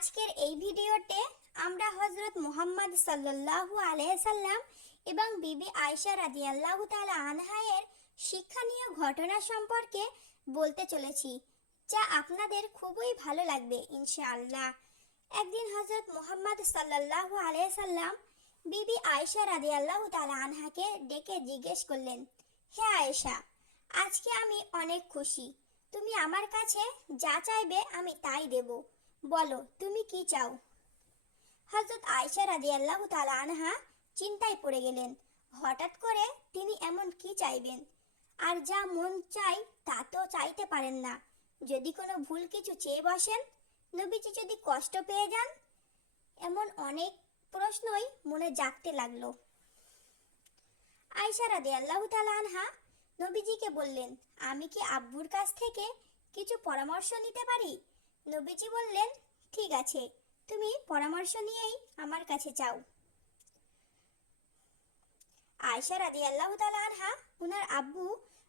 আজকের এই ভিডিওতে আমরা হযরত মুহাম্মদ সাল্লাল্লাহু আলাইহি সাল্লাম এবং বিবি আয়েশা রাদিয়াল্লাহু তাআলা আনহা এর শিক্ষণীয় ঘটনা সম্পর্কে বলতে চলেছি, যা আপনাদের খুবই ভালো লাগবে ইনশাআল্লাহ। একদিন হযরত মুহাম্মদ সাল্লাল্লাহু আলাইহি সাল্লাম বিবি আয়েশা রাদিয়াল্লাহু তাআলা আনহাকে ডেকে জিজ্ঞেস করলেন, হে আয়েশা, আজকে আমি অনেক খুশি। তুমি আমার কাছে যা চাইবে আমি তাই দেব। বলো তুমি কি চাও? হযরত আয়েশা রাদিয়াল্লাহু তাআলা আনহা চিন্তায় পড়ে গেলেন। হঠাৎ করে তিনি এমন কি চাইবেন? আর যা মন চাই তা তো চাইতে পারেন না। যদি কোনো ভুল কিছু চেয়ে বসেন, নবীজি যদি কষ্ট পেয়ে যান, এমন অনেক প্রশ্নই মনে জাগতে লাগলো। আয়েশা রাদিয়াল্লাহু তাআলা আনহা নবীজিকে বললেন, আমি কি আব্বুর কাছ থেকে কিছু পরামর্শ নিতে পারি? নবীজি বললেন, ঠিক আছে, তুমি পরামর্শ নিয়েই আমার কাছে চাও। আয়েশা রাদিয়াল্লাহু তাআলা আনহা উনার আব্বু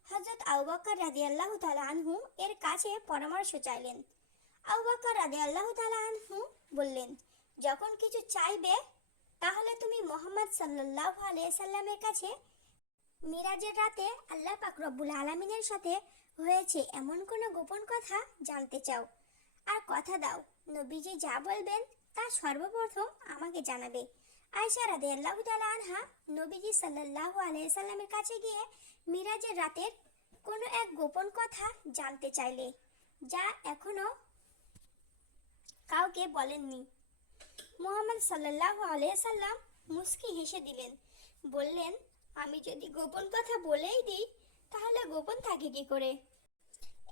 হযরত আবু বকর রাদিয়াল্লাহু তাআলা আনহু এর কাছে পরামর্শ চাইলেন। আবু বকর রাদিয়াল্লাহু তাআলা আনহু বললেন, যখন কিছু চাইবে তাহলে তুমি মুহাম্মদ সাল্লাল্লাহু আলাইহি সাল্লামের কাছে মিরাজের রাতে আল্লাহ পাক রব্বুল আলামিনের সাথে হয়েছে এমন কোনো গোপন কথা জানতে চাও। আর কথা দাও, নবীজি যা বলবেন তা সর্বপ্রথম আমাকে জানাবে। আয়েশা রাদিয়াল্লাহু তাআলা আনহা নবীজি সাল্লাল্লাহু আলাইহি সাল্লামের কাছে গিয়ে মিরাজের রাতের কোনো এক গোপন কথা জানতে চাইলে, যা এখনো কাউকে বলেননি। মুহাম্মদ সাল্লাল্লাহু আলাইহি সাল্লাম মুস্কি হেসে দিলেন, বললেন, আমি যদি গোপন কথা বলেই দিই তাহলে গোপন থাকে কি করে?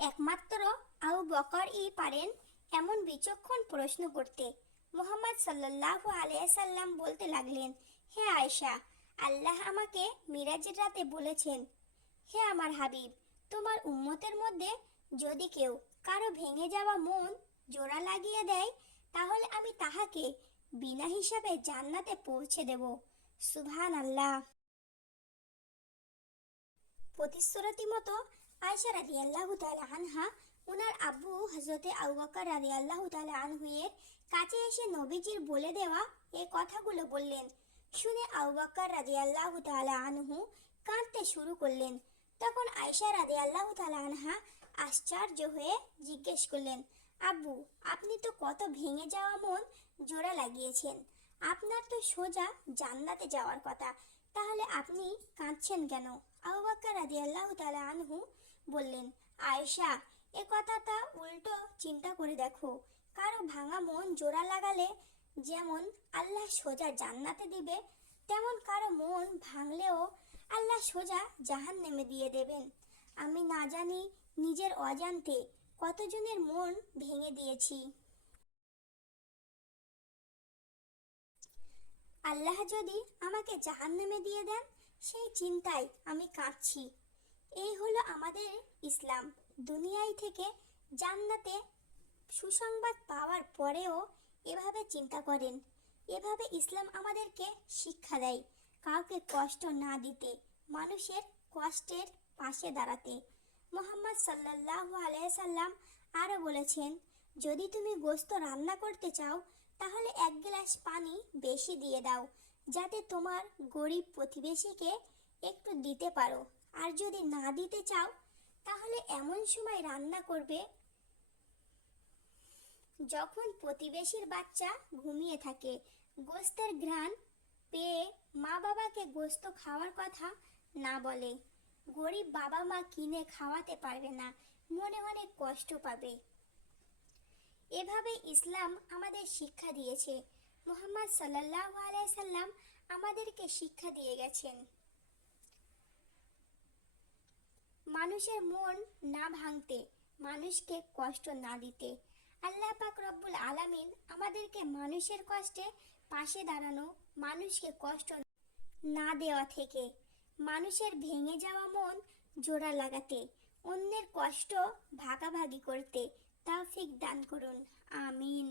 একমাত্র আবু বকরই পারেন এমন বিচক্ষণ প্রশ্ন করতে। মুহাম্মদ সাল্লাল্লাহু আলাইহি সাল্লাম বলতে লাগলেন, হে আয়েশা, আল্লাহ আমাকে মিরাজের রাতে বলেছেন, হে আমার হাবিব, তোমার উম্মতের মধ্যে যদি কেউ কারো ভেঙে যাওয়া মন জোড়া লাগিয়ে দেয় তাহলে আমি তাহাকে বিনা হিসাবে জান্নাতে পৌঁছে দেব। সুবহানাল্লাহ। প্রতিশ্রুতি মতো আয়েশা রাদিয়াল্লাহু তাআলা আনহা উনার আব্বু হযরতে আবু বকর রাদিয়াল্লাহু তাআলা আনহু এর কাছে এসে নবীজির বলে দেওয়া এই কথাগুলো বললেন। শুনে আবু বকর রাদিয়াল্লাহু তাআলা আনহু কাঁদতে শুরু করলেন। তখন আয়েশা রাদিয়াল্লাহু তাআলা আনহা আশ্চর্য হয়ে জিজ্ঞেস করলেন, আব্বু, আপনি তো কত ভেঙে যাওয়া মন জোড়া লাগিয়েছেন, আপনার তো সোজা জান্নাতে যাওয়ার কথা, তাহলে আপনি কাঁদছেন কেন? আবু বকর রাদিয়াল্লাহু তাআলা আনহু বললেন, আয়েশা, এ কথাটা উল্টো চিন্তা করে দেখো। কারো ভাঙা মন জোড়া লাগালে যেমন আল্লাহ সোজা জান্নাতে দিবে, তেমন কারো মন ভাঙলেও আল্লাহ সোজা জাহান্নামে দিয়ে দেবেন। আমি না জানি নিজের অজান্তে কতজনের মন ভেঙে দিয়েছি। আল্লাহ যদি আমাকে জাহান্নামে দিয়ে দেন, সেই চিন্তায় আমি কাঁদছি। এই হলো আমাদের ইসলাম। দুনিয়ায় থেকে জান্নাতে সুসংবাদ পাওয়ার পরেও এভাবে চিন্তা করেন। এভাবে ইসলাম আমাদেরকে শিক্ষা দেয় কাউকে কষ্ট না দিতে, মানুষের কষ্টের পাশে দাঁড়াতে। মুহাম্মদ সাল্লাল্লাহু আলাইহি সাল্লাম আরও বলেছেন, যদি তুমি গোশত রান্না করতে চাও তাহলে এক গ্লাস পানি বেশি দিয়ে দাও, যাতে তোমার গরিব প্রতিবেশীকে একটু দিতে পারো। আর যদি না দিতে চাও তাহলে এমন সময় রান্না করবে যখন প্রতিবেশীর বাচ্চা ঘুমিয়ে থাকে। গোশতের ঘ্রাণ পেয়ে মা বাবাকে গোশত খাওয়ার কথা না বলে। গরিব বাবা মা কিনে খাওয়াতে পারবে না, মনে অনেক কষ্ট পাবে। এভাবে ইসলাম আমাদের শিক্ষা দিয়েছে। মুহাম্মদ সাল্লাল্লাহু আলাইহি সাল্লাম আমাদেরকে শিক্ষা দিয়ে গেছেন মানুষের মন না ভাঙতে, মানুষকে কষ্ট না দিতে। আল্লাহ পাক রব্বুল আলামিন আমাদেরকে মানুষের কষ্টে পাশে দাঁড়ানো, মানুষকে কষ্ট না দেওয়া থেকে, মানুষের ভেঙে যাওয়া মন জোড়া লাগাতে, অন্যের কষ্ট ভাগাভাগি করতে তৌফিক দান করুন। আমিন।